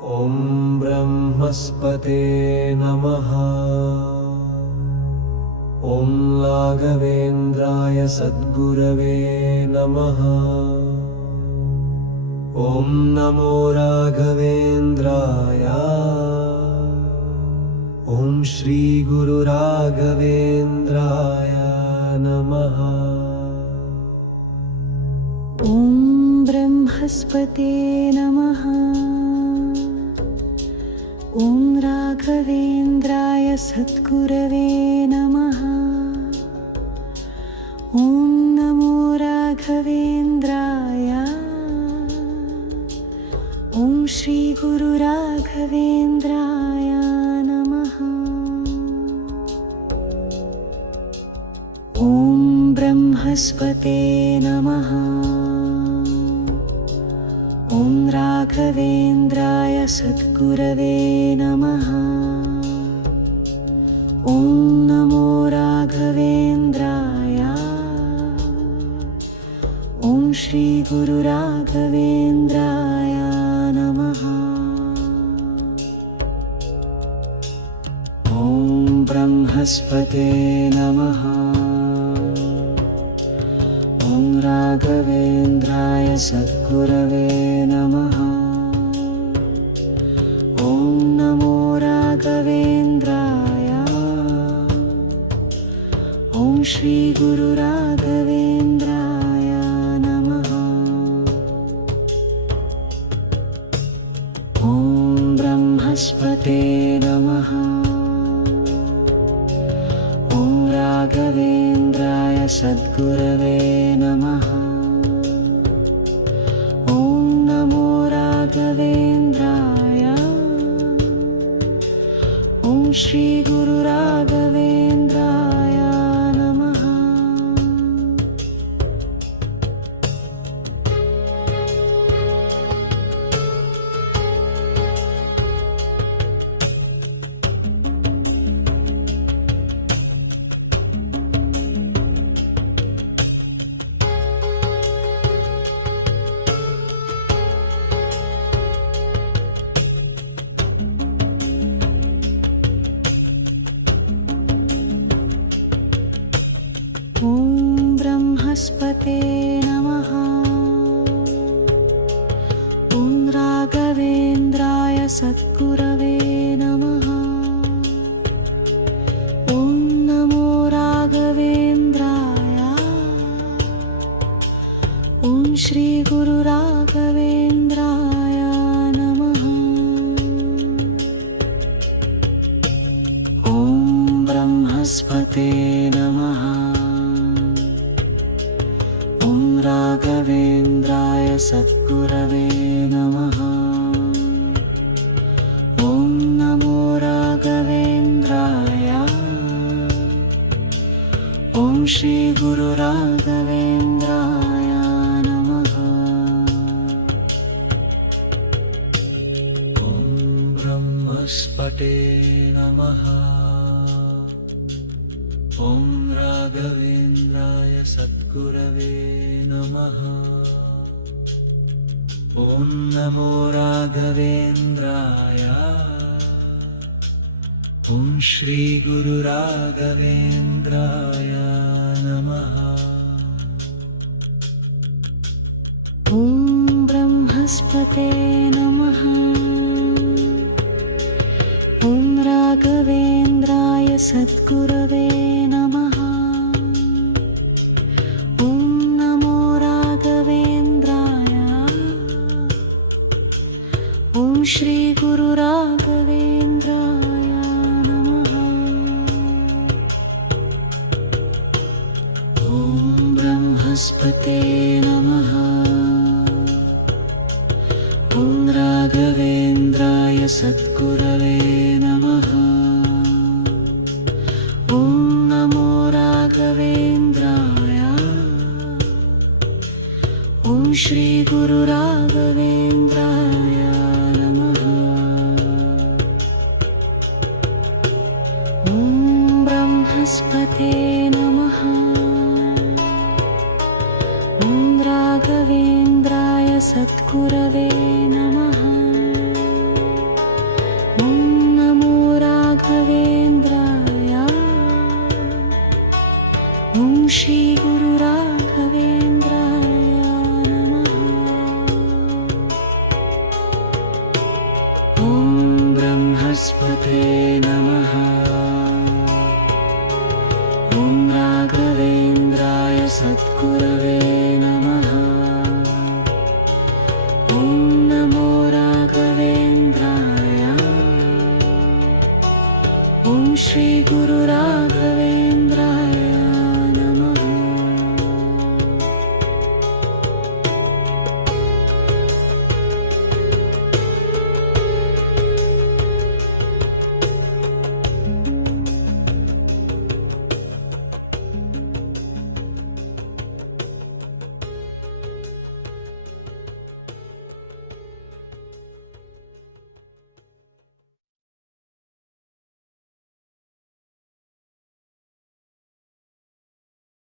ॐ ब्रह्मस्पते नमः। ॐ राघवेन्द्राय सद्गुरवे नमः। ॐ नमो राघवेन्द्राय। ॐ श्रीगुरुराघवेन्द्राय नमः। ॐ ब्रह्मस्पते नमः राघवेन्द्राय सद्गुरवे नमः। ॐ नमो राघवेन्द्राय। ॐ श्रीगुरुराघवेन्द्राय नमः। ॐ ब्रह्मस्पते नमः सद्गुरवे नमः। ॐ नमो राघवेन्द्राय। ॐ श्रीगुरुराघवेन्द्राय नमः। ॐ ब्रह्मस्पते नमः। ॐ राघवेन्द्राय सद्गुरवे नमः श्रीगुरुराघवेन्द्राय नमः। ॐ ब्रह्मस्पते नमः। ॐ राघवेन्द्राय सद्गुरवे नमः। ॐ नमो राघवेन्द्राय। ॐ श्रीगुरुराघवेन्द्राय ब्रह्मस्पते नमः। ॐ राघवेन्द्राय सद्गुरवे नमः। ॐ नमो राघवेन्द्राय। ॐ श्रीगुरुराघवेन्द्राय नमः। ॐ ब्रह्मस्पते नमः सद्गुरवे नमः। ॐ नमो राघवेन्द्राय। ॐ श्रीगुरुराघवेन्द्राय नमः। ॐ ब्रह्मस्पटे नमः। ॐ राघवेन्द्राय सद्गुरवे नमः ॐ नमो राघवेन्द्राय। ॐ श्रीगुरुराघवेन्द्राय नमः। ॐ ब्रह्मस्पते नमः। ॐ राघवेन्द्राय सद्गुरवे ब्रह्मस्पते नमः। ॐ राघवेन्द्राय सद्गुरवे सद्गुरवे नमः। ॐ नमो राघवेन्द्राय। ॐ श्रीगुरुराघवेन्द्राय नमः। ॐ ब्रह्मस्पते नमः। ॐ राघवेन्द्राय सद्गुरवे ஓம் ஸ்ரீ குரு ராகவே